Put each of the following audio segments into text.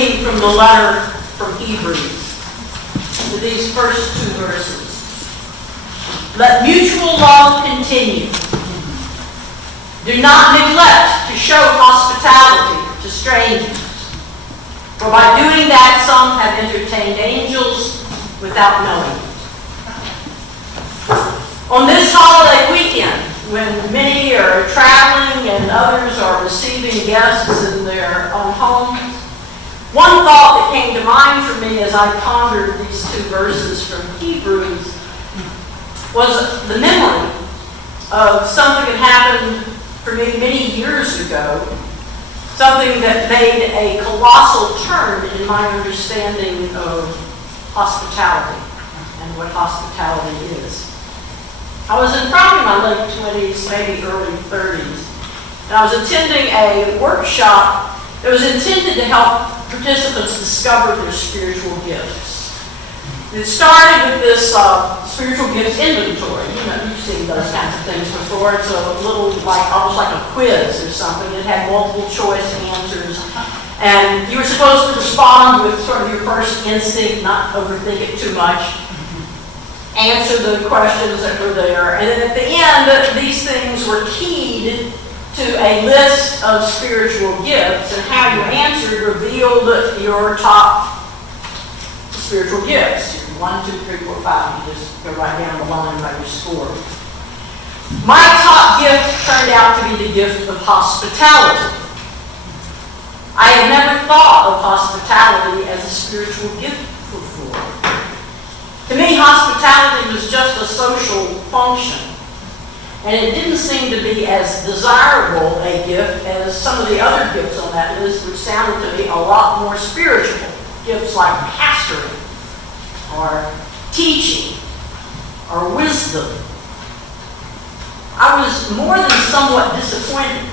reading from the letter from Hebrews to these first 2 verses. Let mutual love continue. Do not neglect to show hospitality to strangers, for by doing that some have entertained angels without knowing it. On this holiday weekend, when many are traveling and others are receiving guests in their own homes, one thought that came to mind for me as I pondered these 2 verses from Hebrews was the memory of something that happened for me many years ago, something that made a colossal turn in my understanding of hospitality and what hospitality is. I was in probably my late 20s, maybe early 30s, and I was attending a workshop that was intended to help participants discover their spiritual gifts. It started with this spiritual gifts inventory. You've seen those kinds of things before. It's a little almost like a quiz or something. It had multiple choice answers. And you were supposed to respond with sort of your first instinct, not overthink it too much. Answer the questions that were there. And then at the end, these things were keyed to a list of spiritual gifts, and how you answered revealed your top spiritual gifts. 1, 2, 3, 4, 5. You just go right down the line and write your score. My top gift turned out to be the gift of hospitality. I had never thought of hospitality as a spiritual gift before. To me, hospitality was just a social function, and it didn't seem to be as desirable a gift as some of the other gifts on that list, which sounded to me a lot more spiritual. Gifts like pastoring, or teaching, or wisdom. I was more than somewhat disappointed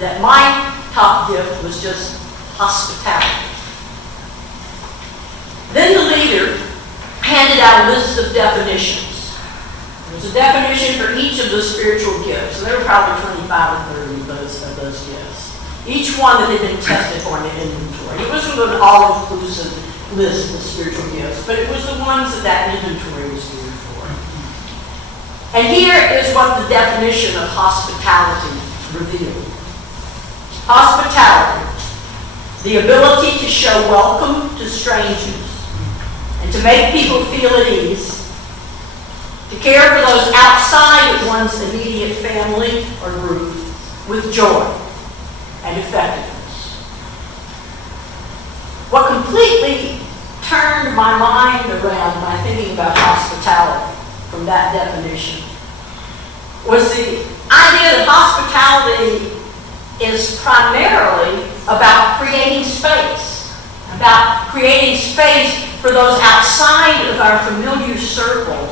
that my top gift was just hospitality. Then the leader handed out a list of definitions. There was a definition for each of the spiritual gifts, and there were probably 25 or 30 of those gifts. Each one that had been tested for in the inventory. It wasn't an all-inclusive list of spiritual gifts, but it was the ones that inventory was geared for. And here is what the definition of hospitality revealed. Hospitality, the ability to show welcome to strangers and to make people feel at ease, to care for those outside of one's immediate family or group with joy and effectiveness. What completely turned my mind around my thinking about hospitality from that definition was the idea that hospitality is primarily about creating space for those outside of our familiar circle,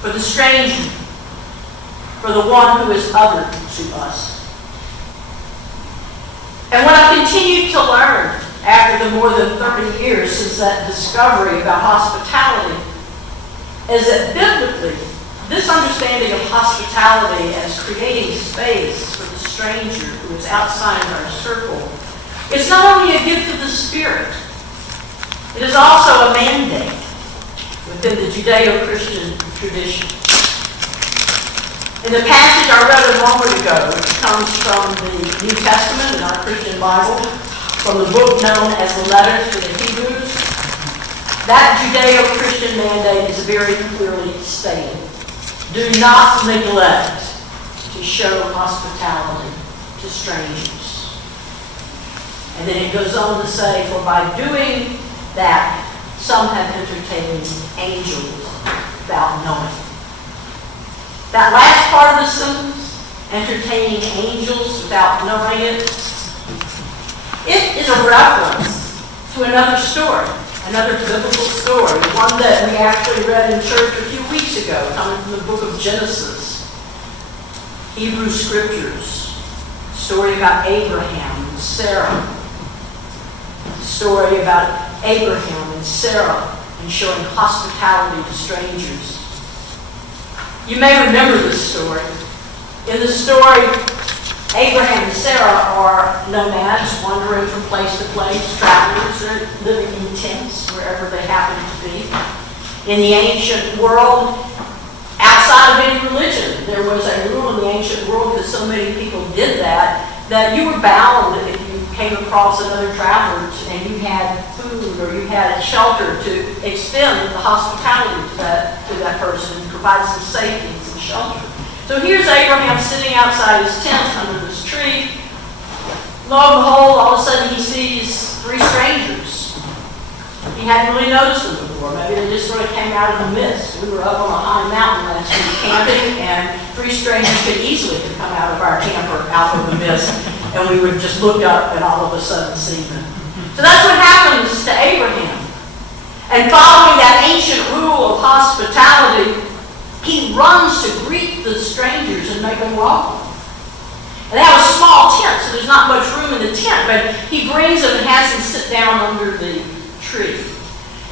for the stranger, for the one who is other to us. And what I've continued to learn after the more than 30 years since that discovery about hospitality is that biblically, this understanding of hospitality as creating space for the stranger who is outside our circle is not only a gift of the Spirit, it is also a mandate within the Judeo-Christian tradition. In the passage I read a moment ago, which comes from the New Testament in our Christian Bible, from the book known as the Letters to the Hebrews, that Judeo-Christian mandate is very clearly stated. Do not neglect to show hospitality to strangers. And then it goes on to say, for by doing that, some have entertained angels without knowing. That last part of the sentence, entertaining angels without knowing it, it is a reference to another story, another biblical story, one that we actually read in church a few weeks ago, coming from the book of Genesis, Hebrew Scriptures, story about Abraham and Sarah, story about Abraham and Sarah and showing hospitality to strangers. You may remember this story. In the story, Abraham and Sarah are nomads wandering place to place, travelers that are living in tents wherever they happen to be. In the ancient world, outside of any religion, there was a rule in the ancient world because so many people did that you were bound if you came across another traveler and you had food or you had shelter to extend the hospitality to that person and provide some safety and some shelter. So here's Abraham sitting outside his tent under this tree. Lo and behold, all of a sudden he sees three strangers. He hadn't really noticed them before. Maybe they just sort of came out of the mist. We were up on a high mountain last week camping, and three strangers could easily have come out of our camper out of the mist, and we would just look up and all of a sudden see them. So that's what happens to Abraham. And following that ancient rule of hospitality, he runs to greet the strangers and make them welcome. And they have a small tent, so there's not much room in the tent, but he brings them and has them sit down under the tree.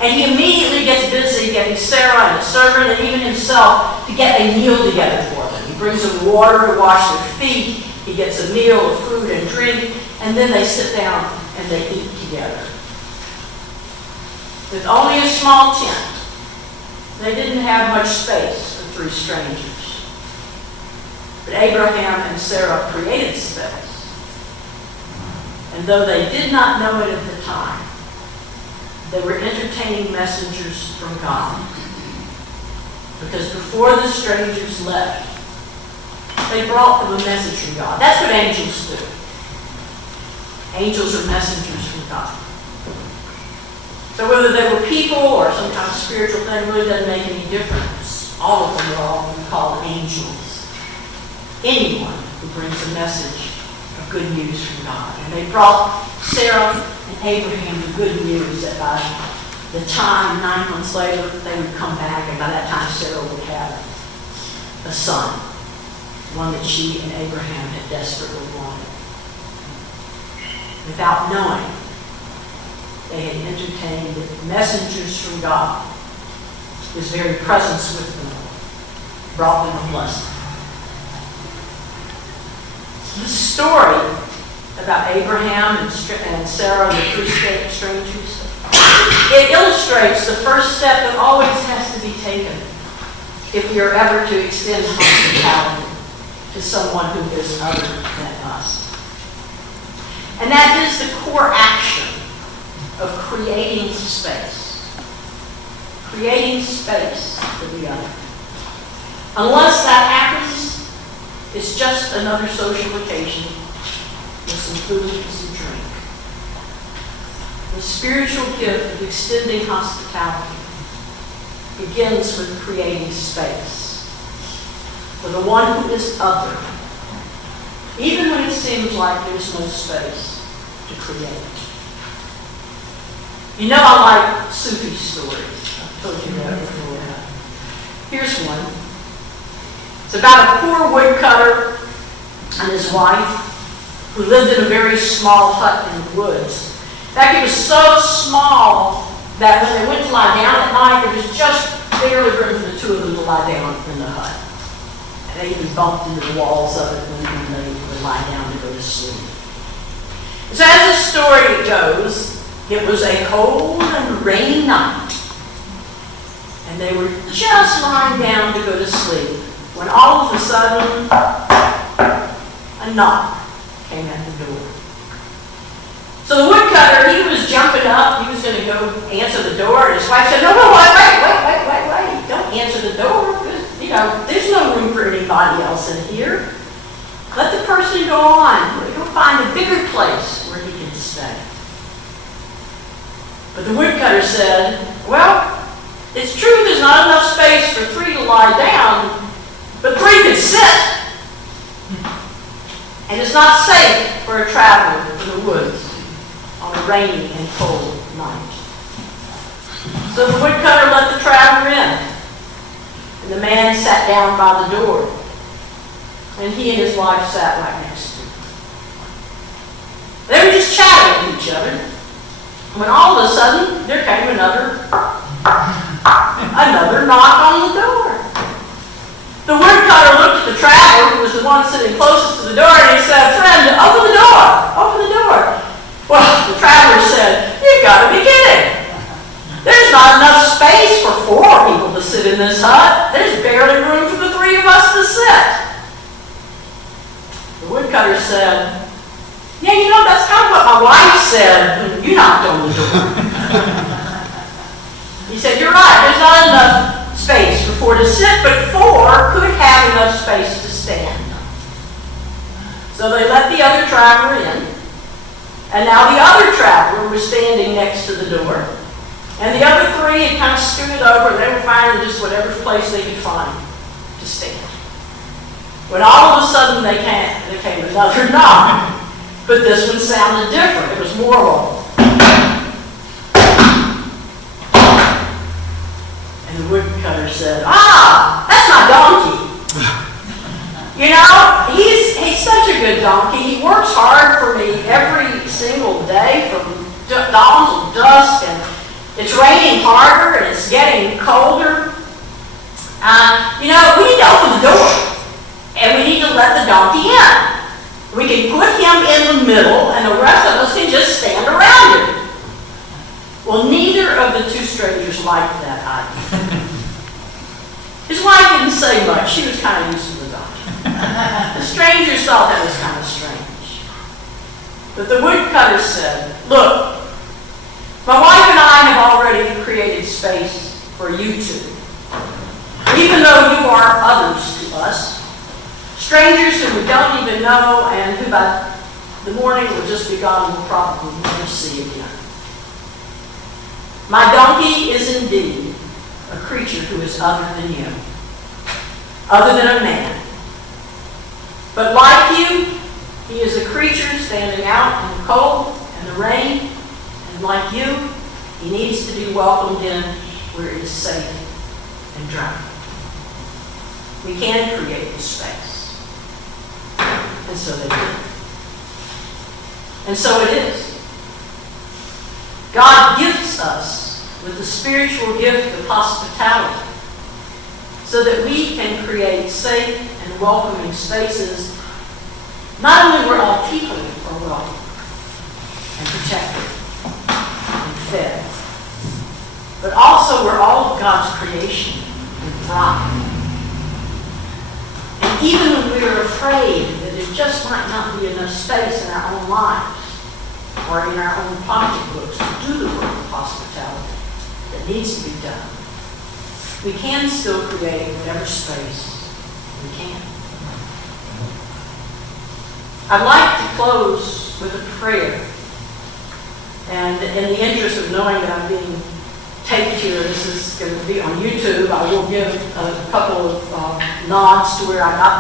And he immediately gets busy getting Sarah and a servant and even himself to get a meal together for them. He brings them water to wash their feet. He gets a meal of food and drink, and then they sit down and they eat together. With only a small tent, they didn't have much space for three strangers. But Abraham and Sarah created space. And though they did not know it at the time, they were entertaining messengers from God. Because before the strangers left, they brought them a message from God. That's what angels do. Angels are messengers from God. So whether they were people or some kind of spiritual thing really doesn't make any difference. All of them are often called angels. Anyone who brings a message of good news from God. And they brought Sarah and Abraham the good news that by the time, 9 months later, they would come back, and by that time Sarah would have a son, one that she and Abraham had desperately wanted. Without knowing, they had entertained messengers from God. His very presence with them brought them a blessing. The story about Abraham and Sarah, the three strangers, it illustrates the first step that always has to be taken if we are ever to extend hospitality to someone who is other than us. And that is the core action of creating space. Creating space for the other. Unless that happens, it's just another social occasion with some food and some drink. The spiritual gift of extending hospitality begins with creating space for the one who is other, even when it seems like there's no space to create. You know I like Sufi stories. I've told you that before. Here's one. It's about a poor woodcutter and his wife who lived in a very small hut in the woods. In fact, it was so small that when they went to lie down at night, there was just barely room for the two of them to lie down in the hut. And they even bumped into the walls of it when they would lie down to go to sleep. So as the story goes, it was a cold and rainy night, and they were just lying down to go to sleep when all of a sudden a knock came at the door. So the woodcutter, he was jumping up. He was going to go answer the door, and his wife said, "No, wait! Don't answer the door. There's no room for anybody else in here. Let the person go on. Go find a bigger place where he can stay." But the woodcutter said, "Well, it's true there's not enough space for three to lie down, but three can sit. And it's not safe for a traveler in the woods on a rainy and cold night." So the woodcutter let the traveler in, and the man sat down by the door, and he and his wife sat right next to him. They were just chatting with each other, when all of a sudden there came another knock on the door. The woodcutter looked at the traveler, who was the one sitting closest to the door, and he said, "Friend, open the door, open the door." Well, the traveler said, "You've got to be kidding. There's not enough space for 4 people to sit in this hut. There's barely room for the 3 of us to sit." The woodcutter said, "Yeah, you know, that's kind of what my wife said when you knocked on the door." He said, "You're right, there's not enough space for 4 to sit, but 4 could have enough space to stand." So they let the other traveler in, and now the other traveler was standing next to the door. And the other 3 had kind of scooted over, and they were finding just whatever place they could find to stand. When all of a sudden there came another knock, but this one sounded different. It was more low. And the woodcutter said, "Ah, that's my donkey. You know, he's such a good donkey. He works hard for me every single day from dawn till dusk, and it's raining harder and it's getting colder. You know, we need to open the door and we need to let the donkey in. We can put him in the middle and the rest of us can just stand around him." Well, neither of the 2 strangers liked that idea. His wife didn't say much. She was kind of used to the donkey. The strangers thought that was kind of strange. But the woodcutter said, "Look, my wife and I have already created space for you 2. Even though you are others to us, strangers who we don't even know and who by the morning will just be gone and we'll probably never see again. My donkey is indeed a creature who is other than you, other than a man. But like you, he is a creature standing out in the cold and the rain, and like you, he needs to be welcomed in where it is safe and dry. We can create the space." And so they did. And so it is. God gifts us with the spiritual gift of hospitality so that we can create safe and welcoming spaces, not only where all people are welcome and protected and fed, but also where all of God's creation can thrive. And even when we are afraid that there just might not be enough space in our own lives or in our own pocketbooks to do the work of hospitality that needs to be done, we can still create whatever space we can. I'd like to close with a prayer. And in the interest of knowing that I'm being taped here, this is going to be on YouTube, I will give a couple of nods to where I got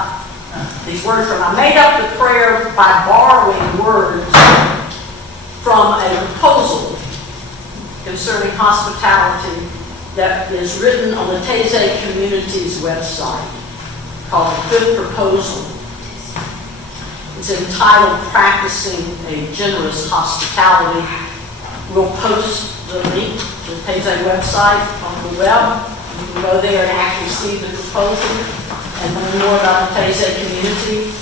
these words from. I made up the prayer by borrowing words from a proposal concerning hospitality that is written on the Taizé Community's website called The Good Proposal. It's entitled Practicing a Generous Hospitality. We'll post the link to the Taizé website on the web. You can go there and actually see the proposal and learn more about the Taizé community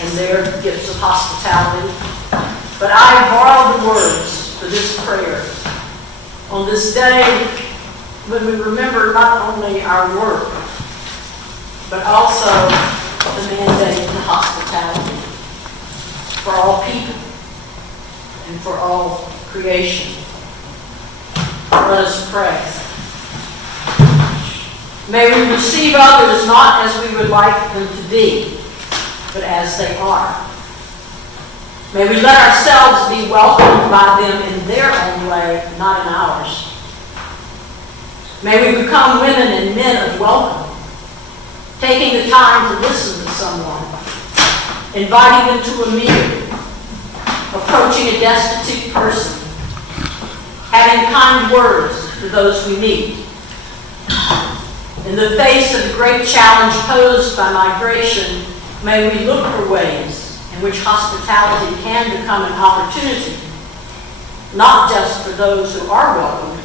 and their gifts of hospitality. But I borrowed the words for this prayer on this day when we remember not only our work, but also the mandate to hospitality for all people and for all creation. Let us pray. May we receive others not as we would like them to be, but as they are. May we let ourselves be welcomed by them in their own way, not in ours. May we become women and men of welcome, taking the time to listen to someone, inviting them to a meal, approaching a destitute person, having kind words to those we meet. In the face of the great challenge posed by migration, may we look for ways in which hospitality can become an opportunity, not just for those who are welcomed,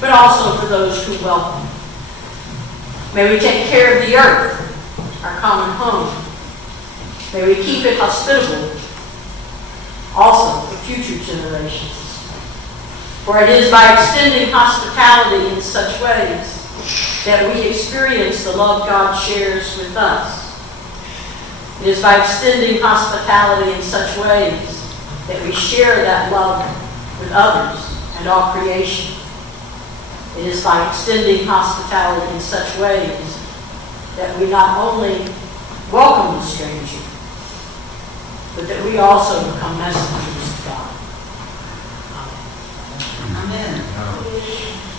but also for those who welcome. May we take care of the earth, our common home. May we keep it hospitable, also future generations. For it is by extending hospitality in such ways that we experience the love God shares with us. It is by extending hospitality in such ways that we share that love with others and all creation. It is by extending hospitality in such ways that we not only welcome the stranger, but that we also become messengers of God. Amen. Amen.